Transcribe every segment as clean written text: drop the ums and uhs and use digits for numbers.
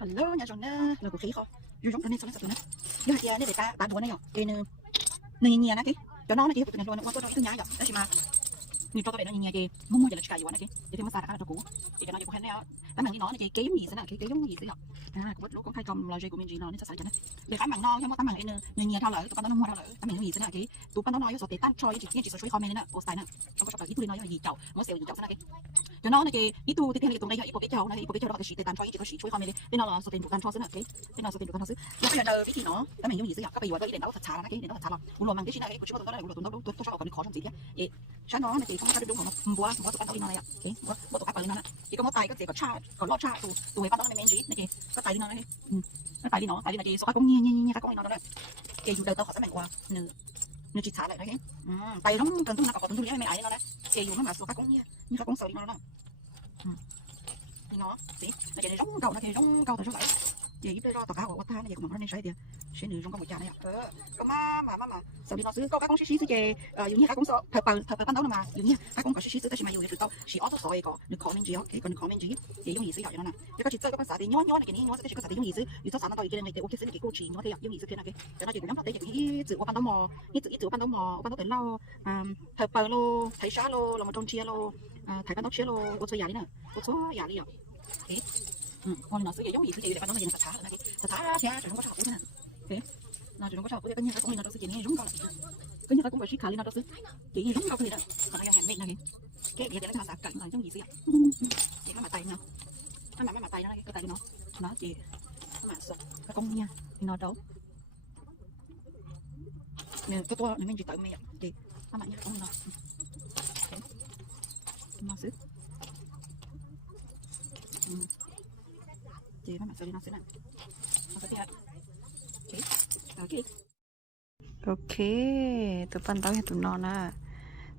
Hello nhà chồng nè, là của khí không? Dù giống cái này sao nó sập rồi nè. Giờ kia này để ta bán đồ này nhở? Cái này này nè cái, cho nó kia tụi nó nó có cái nhái vậy, đó chỉ mà nhiều cho các bạn nó nhìn kì, mua giờ là cái gì vậy nè kì, thì mà xài cả cho cũ, thì cái nó cũng hay nè, cái mảng nó kì cái giống gì thế nào, cái giống gì thế nhở? Cũng biết lúc có khai cầm là dây của mình gì nó nên xài cho nó, để cái mảng no, nhưng mà cái mảng này nhiều thao lỡ, tụi nó mua thao lỡ, cái mảng gì thế nào kì, tụi nó nói số tiền tan cho chỉ số suy comment nè, post này nè, trong cái shop ít tụi nói gì chậu, nó sale gì chậu thế nào kì, cho nó kì, ít tụi thì tụi đây ít của cái chậu, này ít của cái chậu đó cái chỉ tiền tan cho chỉ có chỉ suy comment đi, bên nó là số tiền của tan cho thế nào kì, bên nó số tiền của tan cho xứ,แล้วก็เดี๋ยวพี่เนาะแล้วมันยุ่งยี่สิcác bây giờ cái điện đó thật xả cái điện đó thật xả lắm, uống mà cái chuyện này của chúng tôi đó là tôi cho còn khó trong gì thế, sáng nó thì không có đúng không, bữa tụi ăn tao đi nó này ạ, bữa tụi ăn tao đi nó nè, chỉ có một tay có thể có cha còn lo cha tụi bắt đó là men gì này kì, có tay đi nó này, nó tay đi nó kì, số các công nhiên các công nó đó này, kì dù đầu tao họ sẽ mạnh qua, nửa chỉ xả lại đấy, tay nó cần tôi nào có tuần tôi mấy ấy nó đấy, kì dù nó mà số các công như các công sợ đi nó đó, thì nó, gì, nó kì giống cầu nó kì giống cầu từ số bảy. Vậy giúp cho tao cá của ta này cũng nên sai tiền sẽ nữ trong con một trà này ạ có mà sau khi nóซื้อก็con xí xí kìอยู่นี่các con sợ thật ban đầu màอยู่นี่các con có xí xí tới màอยู่thì tao chỉ ở soi có được comment gì cái còn comment gì thì giống gì xí vậy nó nè cái có chỉ chơi các con xả thì nhó này cái này nhó sẽ chỉ có xả thì giống gì xíอยู่tao xả nó tao cái này thì ok xí cái cô chỉ nhó thế giống gì xí thế nào cáiแต่nó chỉ cũng nắm tay cái chữ của ban đầu mò cái chữ ban đầu tới lâu thật bờ lô thấy xá lô là một trong chia lô thấy ban đầu chia lô ô số giả đi nè ô số giả đi ạ con nó sử dụng giống gì thì để bạn nó là gì thật thả theo rồi không có sọc thế nào thế nó rồi không có sọc cái như nó đâu sử dụng giống con cái như cũng phải xích khá lên nó đâu sử chỉ như giống con thì đó còn nó hàng miệng này cái để nó thả cạnh là giống gì vậy chỉ có mặt tay nào nó mặt tay nó cái tay nó chỉ mà sọc cái con nha nó đâu nè cái to này mình chỉ tự mình thì nó mạnh như con nó sử thì nó sẽ nó sẽ làm nó sẽ ok tụi ban đầu tụi nó nè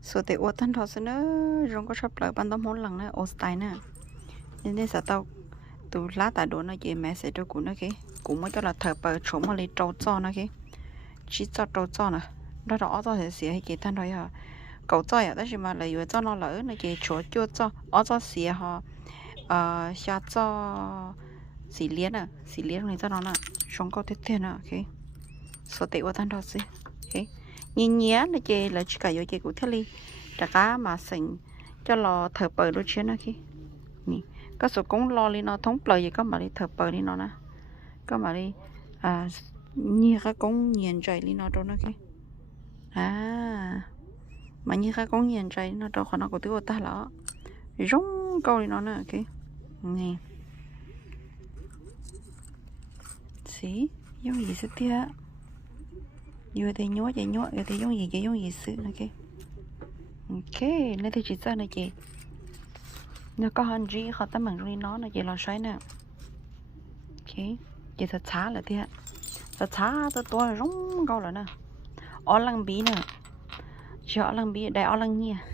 số tiền ô thân thọ sẽ nó rong có shop lại ban đầu món lần nè ô style nè nên sẽ tao tụi lá tại đồ nó về mẹ sẽ cho cũng nó cái cũng mới cho là thợ bờ chỗ mà lấy trâu cho nó cái chỉ cho trâu cho nè đó rõ cho sẽ hay cái thân thôi hả cậu cho à đó chỉ mà lấy cho nó lỡ nó cái chỗ chưa cho xỉa họ xa cho xỉ liến này cho nó nè xong có tiếp theo nè ok số tiền của thanh đó xí ok nhìn nhé nó chơi là chỉ cả vô chơi của thiết ly trả cá mà sình cho lò thợ bờ đôi chuyến ok nè có số cũng lo đi nó thống lời gì có mà đi thợ bờ đi nó nè có mà đi như cái cũng nhìn trời đi nó đâu nó ok mà như cái cũng nhìn trời nó đâu còn nó của tiếng của ta là giống câu đi nó nè ok nè xí giống gì sẽ tia vừa thì nhói chạy nhói vừa thì giống gì sự này ok nên thì chỉ ra này chị nó có hơn gì họ tấm bằng trong nó chị lo xoáy nè ok chị thật xá là tia thật xá tôi là giống câu rồi nè ở lăng bí nè cho lăng bí đại ở lăng nha